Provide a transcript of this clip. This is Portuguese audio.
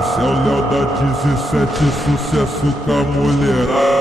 Esse é o Léo da 17, sucesso com a mulherada.